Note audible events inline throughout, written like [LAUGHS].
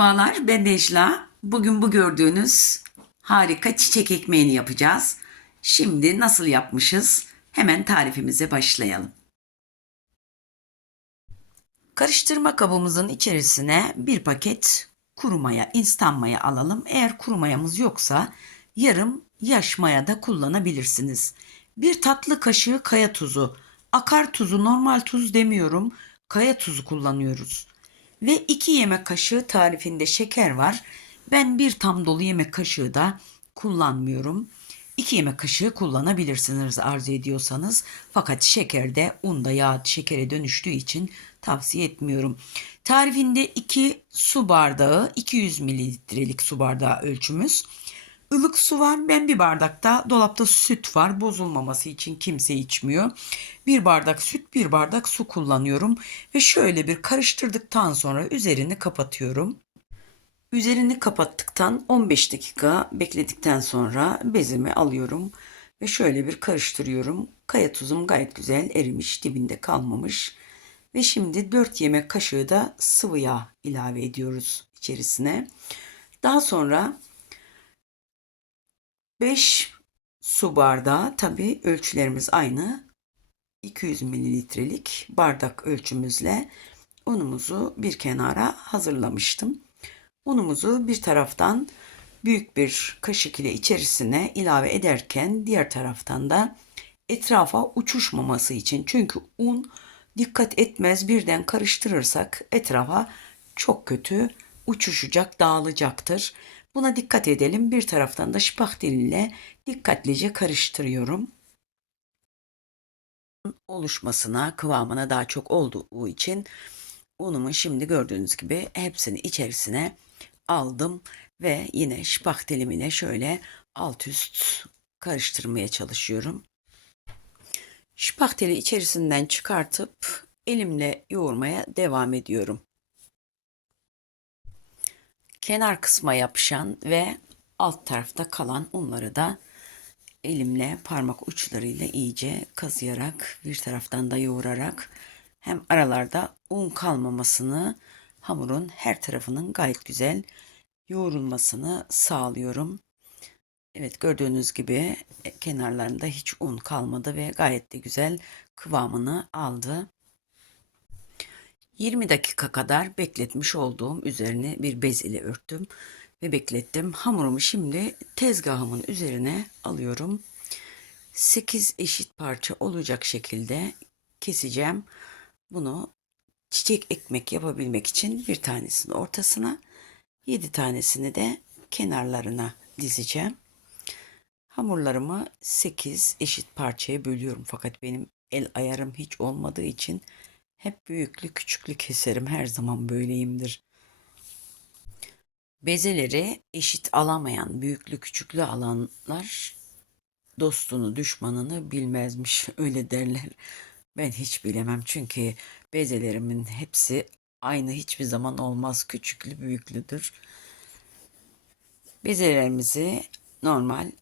Merhabalar, ben Necla. Bugün bu gördüğünüz harika çiçek ekmeğini yapacağız. Şimdi nasıl yapmışız? Hemen tarifimize başlayalım. Karıştırma kabımızın içerisine bir paket kuru maya, instant maya alalım. Eğer kuru mayamız yoksa yarım yaş maya da kullanabilirsiniz. Bir tatlı kaşığı kaya tuzu. Akar tuzu, normal tuz demiyorum. Kaya tuzu kullanıyoruz. Ve 2 yemek kaşığı tarifinde şeker var. Ben bir tam dolu yemek kaşığı da kullanmıyorum. 2 yemek kaşığı kullanabilirsiniz arzu ediyorsanız. Fakat şekerde un da yağ şekere dönüştüğü için tavsiye etmiyorum. Tarifinde 2 su bardağı 200 mililitrelik su bardağı ölçümüz. Ilık su var. Ben bir bardakta dolapta süt var. Bozulmaması için kimse içmiyor. Bir bardak süt, bir bardak su kullanıyorum. Ve şöyle bir karıştırdıktan sonra üzerini kapatıyorum. Üzerini kapattıktan 15 dakika bekledikten sonra bezimi alıyorum. Ve şöyle bir karıştırıyorum. Kaya tuzum gayet güzel erimiş, dibinde kalmamış. Ve şimdi 4 yemek kaşığı da sıvı yağ ilave ediyoruz içerisine. Daha sonra 5 su bardağı tabi ölçülerimiz aynı. 200 mililitrelik bardak ölçümüzle unumuzu bir kenara hazırlamıştım. Unumuzu bir taraftan büyük bir kaşık ile içerisine ilave ederken diğer taraftan da etrafa uçuşmaması için çünkü un dikkat etmez birden karıştırırsak etrafa çok kötü uçuşacak, dağılacaktır. Buna dikkat edelim. Bir taraftan da spachtel ile dikkatlice karıştırıyorum. Oluşmasına, kıvamına daha çok olduğu için unumu şimdi gördüğünüz gibi hepsini içerisine aldım ve yine spachtelim ile şöyle alt üst karıştırmaya çalışıyorum. Spachteli içerisinden çıkartıp elimle yoğurmaya devam ediyorum kenar kısma yapışan ve alt tarafta kalan unları da elimle parmak uçlarıyla iyice kazıyarak bir taraftan da yoğurarak hem aralarda un kalmamasını hamurun her tarafının gayet güzel yoğrulmasını sağlıyorum. Evet gördüğünüz gibi e, kenarlarında hiç un kalmadı ve gayet de güzel kıvamını aldı. 20 dakika kadar bekletmiş olduğum üzerine bir bez ile örttüm ve beklettim. Hamurumu şimdi tezgahımın üzerine alıyorum. 8 eşit parça olacak şekilde keseceğim. Bunu çiçek ekmek yapabilmek için bir tanesini ortasına, 7 tanesini de kenarlarına dizeceğim. Hamurlarımı 8 eşit parçaya bölüyorum fakat benim el ayarım hiç olmadığı için hep büyüklü küçüklü keserim. Her zaman böyleyimdir. Bezeleri eşit alamayan, büyüklü küçüklü alanlar dostunu düşmanını bilmezmiş [LAUGHS] öyle derler. Ben hiç bilemem çünkü bezelerimin hepsi aynı hiçbir zaman olmaz. Küçüklü büyüklüdür. Bezelerimizi normal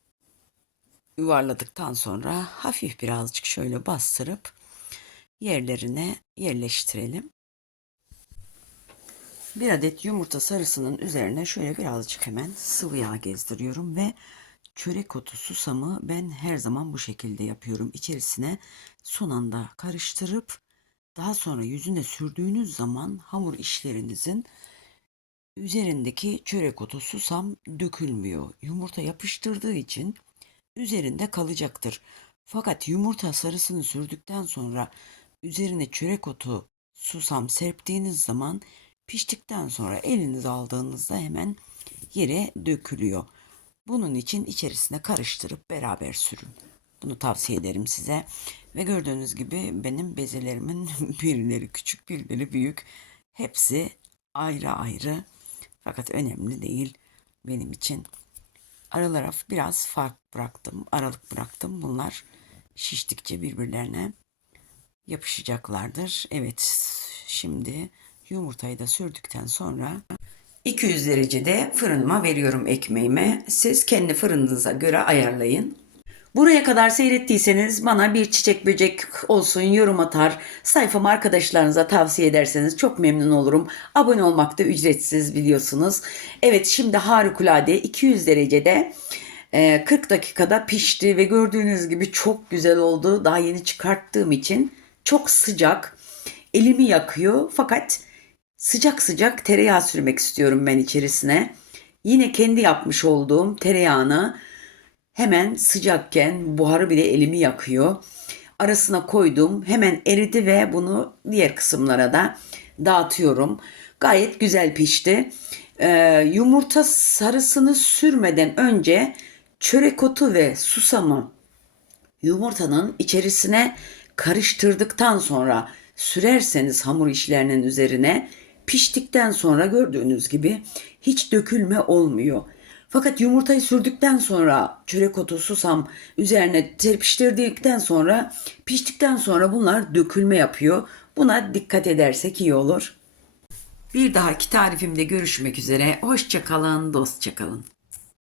yuvarladıktan sonra hafif birazcık şöyle bastırıp yerlerine yerleştirelim. Bir adet yumurta sarısının üzerine şöyle birazcık hemen sıvı yağ gezdiriyorum ve çörek otu susamı ben her zaman bu şekilde yapıyorum. İçerisine son anda karıştırıp daha sonra yüzüne sürdüğünüz zaman hamur işlerinizin üzerindeki çörek otu susam dökülmüyor. Yumurta yapıştırdığı için üzerinde kalacaktır. Fakat yumurta sarısını sürdükten sonra üzerine çörek otu, susam serptiğiniz zaman piştikten sonra eliniz aldığınızda hemen yere dökülüyor. Bunun için içerisine karıştırıp beraber sürün. Bunu tavsiye ederim size. Ve gördüğünüz gibi benim bezelerimin [LAUGHS] birileri küçük, birileri büyük. Hepsi ayrı ayrı. Fakat önemli değil benim için. Aralara biraz fark bıraktım, aralık bıraktım. Bunlar şiştikçe birbirlerine yapışacaklardır. Evet şimdi yumurtayı da sürdükten sonra 200 derecede fırınıma veriyorum ekmeğime. Siz kendi fırınınıza göre ayarlayın. Buraya kadar seyrettiyseniz bana bir çiçek böcek olsun yorum atar. Sayfamı arkadaşlarınıza tavsiye ederseniz çok memnun olurum. Abone olmak da ücretsiz biliyorsunuz. Evet şimdi harikulade 200 derecede e, 40 dakikada pişti ve gördüğünüz gibi çok güzel oldu. Daha yeni çıkarttığım için çok sıcak. Elimi yakıyor fakat sıcak sıcak tereyağı sürmek istiyorum ben içerisine. Yine kendi yapmış olduğum tereyağını hemen sıcakken buharı bile elimi yakıyor. Arasına koydum. Hemen eridi ve bunu diğer kısımlara da dağıtıyorum. Gayet güzel pişti. Ee, yumurta sarısını sürmeden önce çörek otu ve susamı yumurtanın içerisine karıştırdıktan sonra sürerseniz hamur işlerinin üzerine piştikten sonra gördüğünüz gibi hiç dökülme olmuyor. Fakat yumurtayı sürdükten sonra çörek otu, susam üzerine serpiştirdikten sonra piştikten sonra bunlar dökülme yapıyor. Buna dikkat edersek iyi olur. Bir dahaki tarifimde görüşmek üzere. Hoşçakalın, dostça kalın.